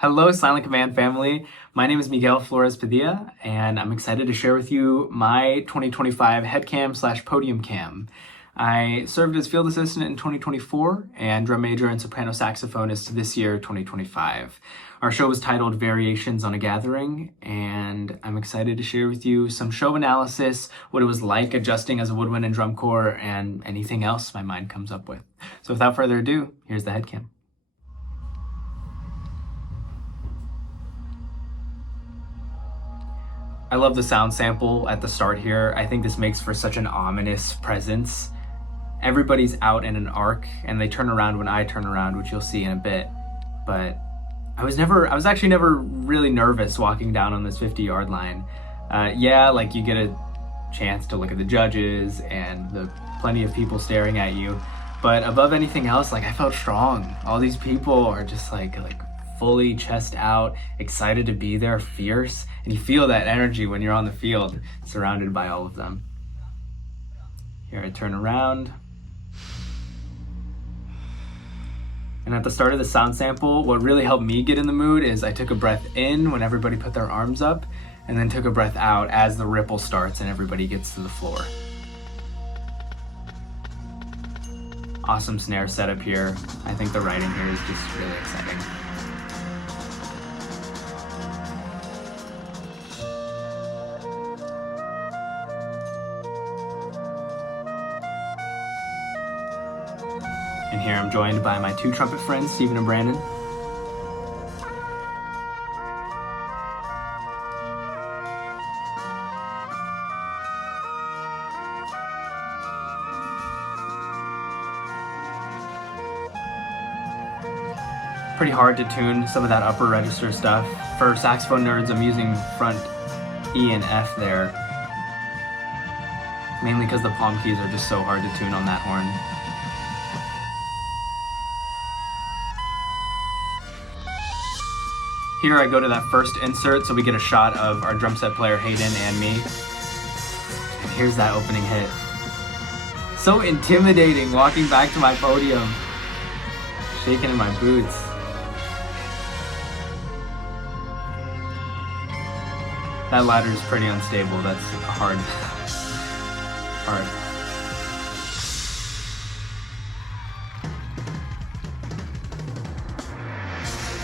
Hello, Silent Command family. My name is Miguel Flores-Padilla, and I'm excited to share with you my 2025 headcam slash podium cam. I served as field assistant in 2024 and drum major and soprano saxophonist this year, 2025. Our show was titled Variations on a Gathering, and I'm excited to share with you some show analysis, what it was like adjusting as a woodwind and drum corps, and anything else my mind comes up with. So without further ado, here's the headcam. I love the sound sample at the start here. I think this makes for such an ominous presence. Everybody's out in an arc and they turn around when I turn around, which you'll see in a bit. But I was actually never really nervous walking down on this 50-yard line. Yeah, like you get a chance to look at the judges and the plenty of people staring at you. But above anything else, like I felt strong. All these people are just like fully chest out, excited to be there, fierce, and you feel that energy when you're on the field, surrounded by all of them. Here I turn around. And at the start of the sound sample, what really helped me get in the mood is I took a breath in when everybody put their arms up, and then took a breath out as the ripple starts and everybody gets to the floor. Awesome snare setup here. I think the writing here is just really exciting. And here I'm joined by my two trumpet friends, Stephen and Brandon. Pretty hard to tune some of that upper register stuff. For saxophone nerds, I'm using front E and F there. Mainly because the palm keys are just so hard to tune on that horn. Here I go to that first insert so we get a shot of our drum set player Hayden and me. And here's that opening hit. So intimidating walking back to my podium. Shaking in my boots. That ladder is pretty unstable. That's hard.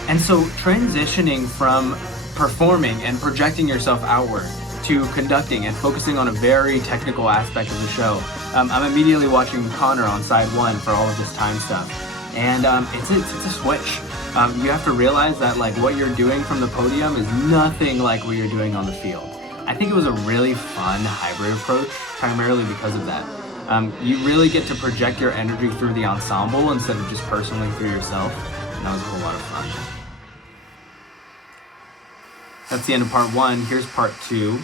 And so transitioning from performing and projecting yourself outward to conducting and focusing on a very technical aspect of the show, I'm immediately watching Connor on side one for all of this time stuff. And it's a switch. You have to realize that like what you're doing from the podium is nothing like what you're doing on the field. I think it was a really fun hybrid approach, primarily because of that. You really get to project your energy through the ensemble instead of just personally through yourself. And that was a whole lot of fun. That's the end of part one. Here's part two.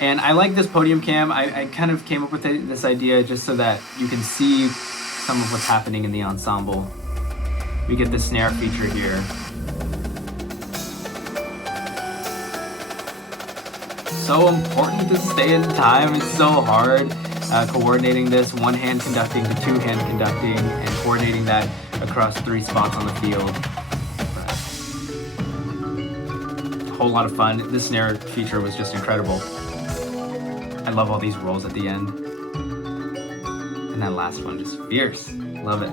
And I like this podium cam. I kind of came up with this idea just so that you can see some of what's happening in the ensemble. We get the snare feature here. So important to stay in time. It's so hard coordinating this, one hand conducting to two hand conducting, and coordinating that across three spots on the field. Whole lot of fun. This snare feature was just incredible. I love all these rolls at the end. And that last one, just fierce. Love it.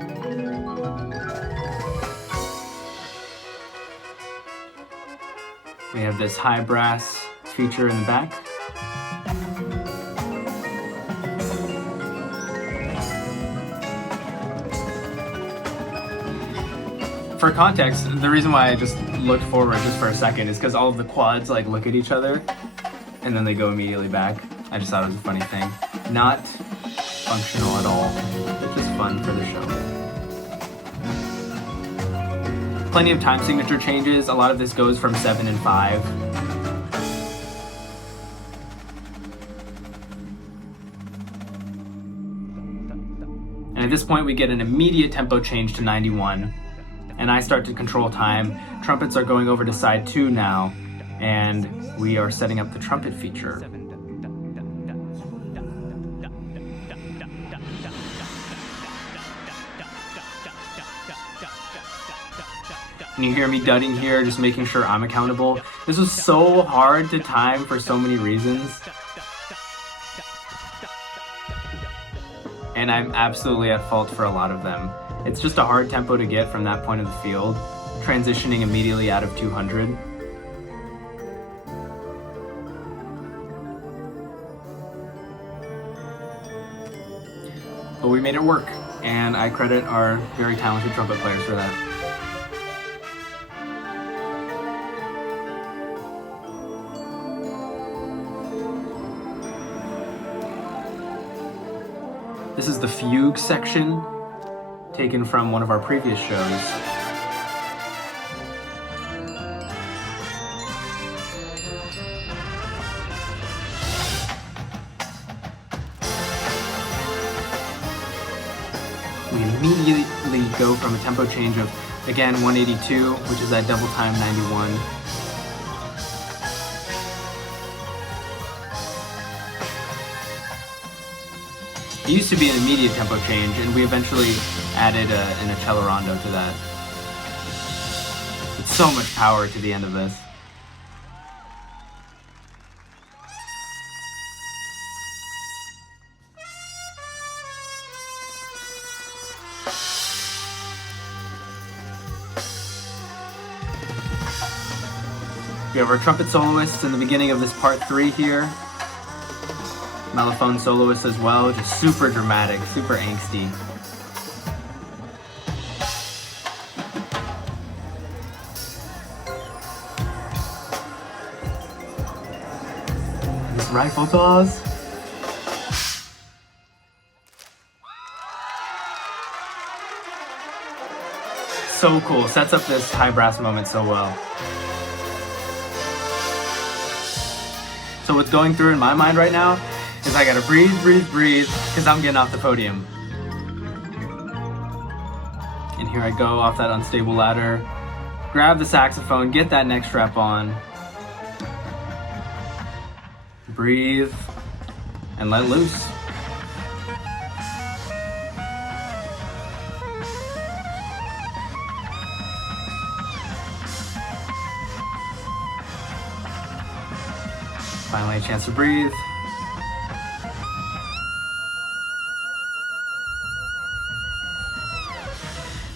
We have this high brass feature in the back. For context, the reason why I just looked forward just for a second is because all of the quads like look at each other and then they go immediately back. I just thought it was a funny thing. Not functional at all, just fun for the show. Plenty of time signature changes. A lot of this goes from 7 and 5. And at this point we get an immediate tempo change to 91. And I start to control time. Trumpets are going over to side 2 now, and we are setting up the trumpet feature. And you hear me dudding here, just making sure I'm accountable. This was so hard to time for so many reasons. And I'm absolutely at fault for a lot of them. It's just a hard tempo to get from that point of the field, transitioning immediately out of 200. But we made it work, and I credit our very talented trumpet players for that. This is the Fugue section, taken from one of our previous shows. We immediately go from a tempo change of, again, 182, which is that double time 91. It used to be an immediate tempo change, and we eventually added an accelerando to that. It's so much power to the end of this. We have our trumpet soloists in the beginning of this part 3 here. Mellophone soloists as well, just super dramatic, super angsty. This rifle toss. So cool, sets up this high brass moment so well. So what's going through in my mind right now is I gotta breathe, because I'm getting off the podium. And here I go off that unstable ladder, grab the saxophone, get that neck strap on, breathe, and let loose. Finally a chance to breathe.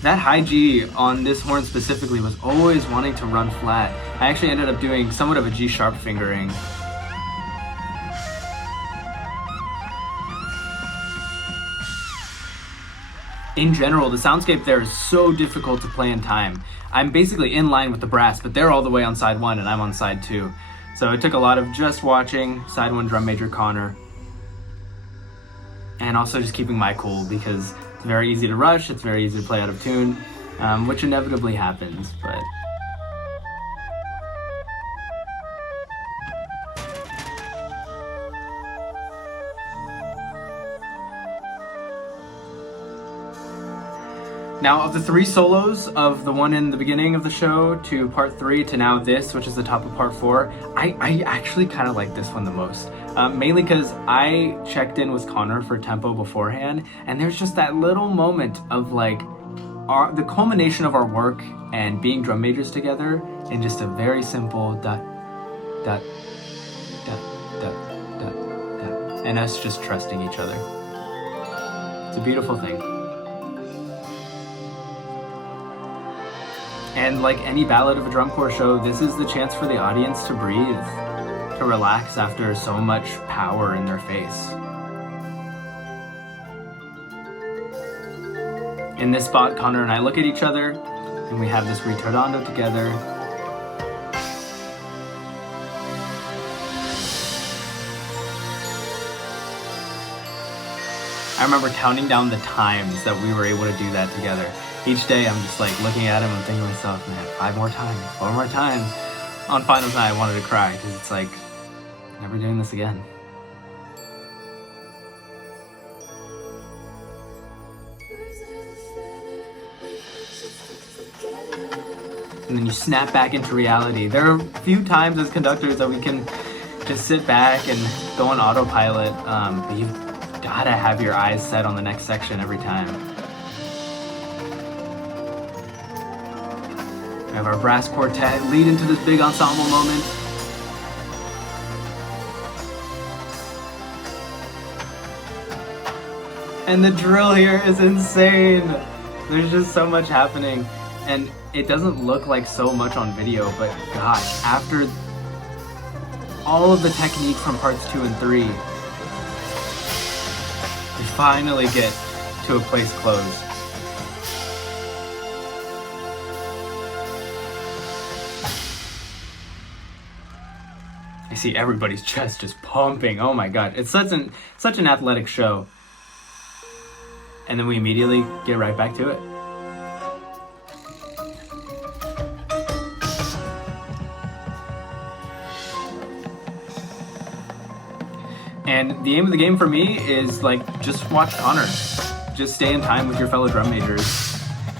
That high G on this horn specifically was always wanting to run flat. I actually ended up doing somewhat of a G sharp fingering. In general, the soundscape there is so difficult to play in time. I'm basically in line with the brass, but they're all the way on side 1 and I'm on side 2. So it took a lot of just watching side 1 drum major Connor, and also just keeping my cool, because it's very easy to rush, it's very easy to play out of tune, which inevitably happens, but... Now, of the 3 solos, of the one in the beginning of the show to part 3 to now this, which is the top of part 4, I actually kind of like this one the most. Mainly because I checked in with Connor for tempo beforehand, and there's just that little moment of like the culmination of our work and being drum majors together in just a very simple dot, dot, dot, dot, dot, dot, and us just trusting each other. It's a beautiful thing. And like any ballad of a drum corps show, this is the chance for the audience to breathe, to relax after so much power in their face. In this spot, Connor and I look at each other, and we have this ritardando together. I remember counting down the times that we were able to do that together. Each day I'm just like looking at him and thinking to myself, man, 5 more times, 4 more times. On finals night I wanted to cry, because it's like, never doing this again. And then you snap back into reality. There are a few times as conductors that we can just sit back and go on autopilot, but you've gotta have your eyes set on the next section every time. We have our brass quartet lead into this big ensemble moment. And the drill here is insane. There's just so much happening. And it doesn't look like so much on video, but gosh, after all of the technique from parts 2 and 3, we finally get to a place close. I see everybody's chest just pumping. Oh my god, it's such an athletic show. And then we immediately get right back to it. And the aim of the game for me is like, just watch Connor. Just stay in time with your fellow drum majors.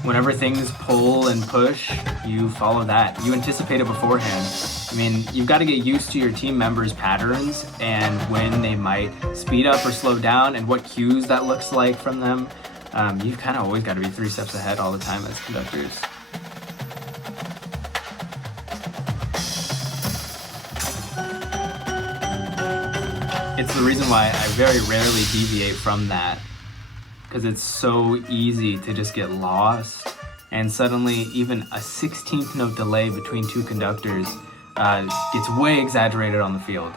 Whenever things pull and push, you follow that. You anticipate it beforehand. I mean, you've got to get used to your team members' patterns and when they might speed up or slow down and what cues that looks like from them. You've kind of always got to be 3 steps ahead all the time as conductors. It's the reason why I very rarely deviate from that, because it's so easy to just get lost, and suddenly even a 16th note delay between 2 conductors gets way exaggerated on the field.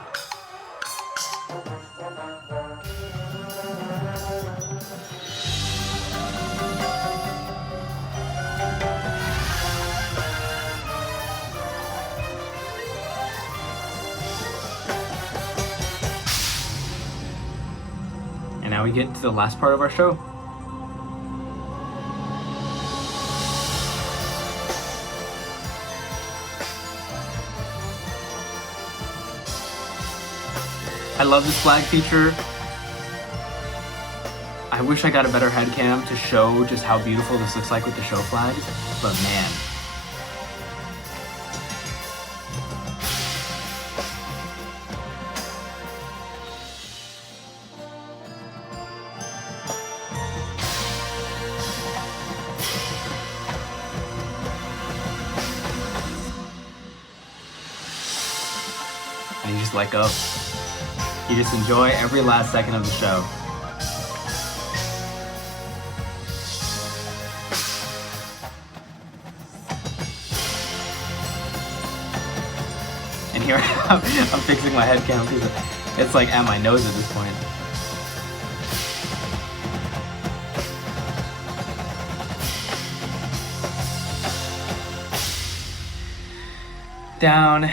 And now we get to the last part of our show. I love this flag feature. I wish I got a better head cam to show just how beautiful this looks like with the show flag, but man. And you just let go. You just enjoy every last second of the show. And here I'm fixing my head cam because it's like at my nose at this point. Down,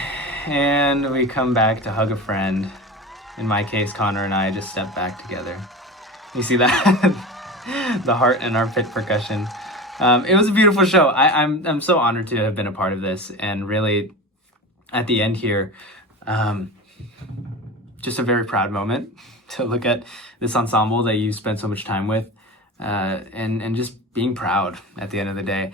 and we come back to hug a friend. In my case, Connor and I just step back together. You see that? The heart and armpit percussion. It was a beautiful show. I'm so honored to have been a part of this, and really, at the end here, just a very proud moment to look at this ensemble that you spent so much time with, and just being proud at the end of the day.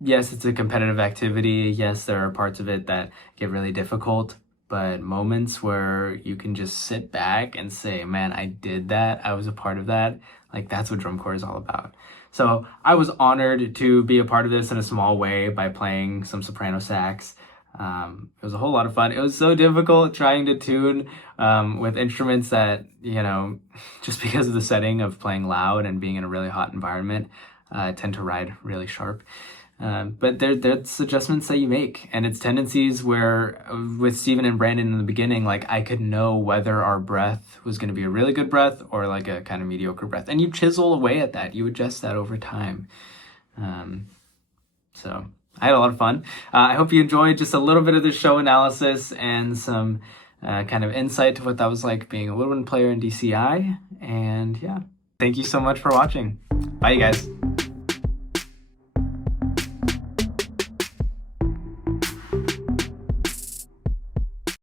Yes, it's a competitive activity. Yes, there are parts of it that get really difficult. But moments where you can just sit back and say, man, I did that, I was a part of that, like that's what drum corps is all about. So I was honored to be a part of this in a small way by playing some soprano sax. It was a whole lot of fun. It was so difficult trying to tune with instruments that, you know, just because of the setting of playing loud and being in a really hot environment, tend to ride really sharp. But there's adjustments that you make, and it's tendencies where with Steven and Brandon in the beginning, like I could know whether our breath was going to be a really good breath or like a kind of mediocre breath, and you chisel away at that, you adjust that over time. So I had a lot of fun. I hope you enjoyed just a little bit of the show analysis and some kind of insight to what that was like being a woodwind player in DCI. And yeah, thank you so much for watching. Bye, you guys.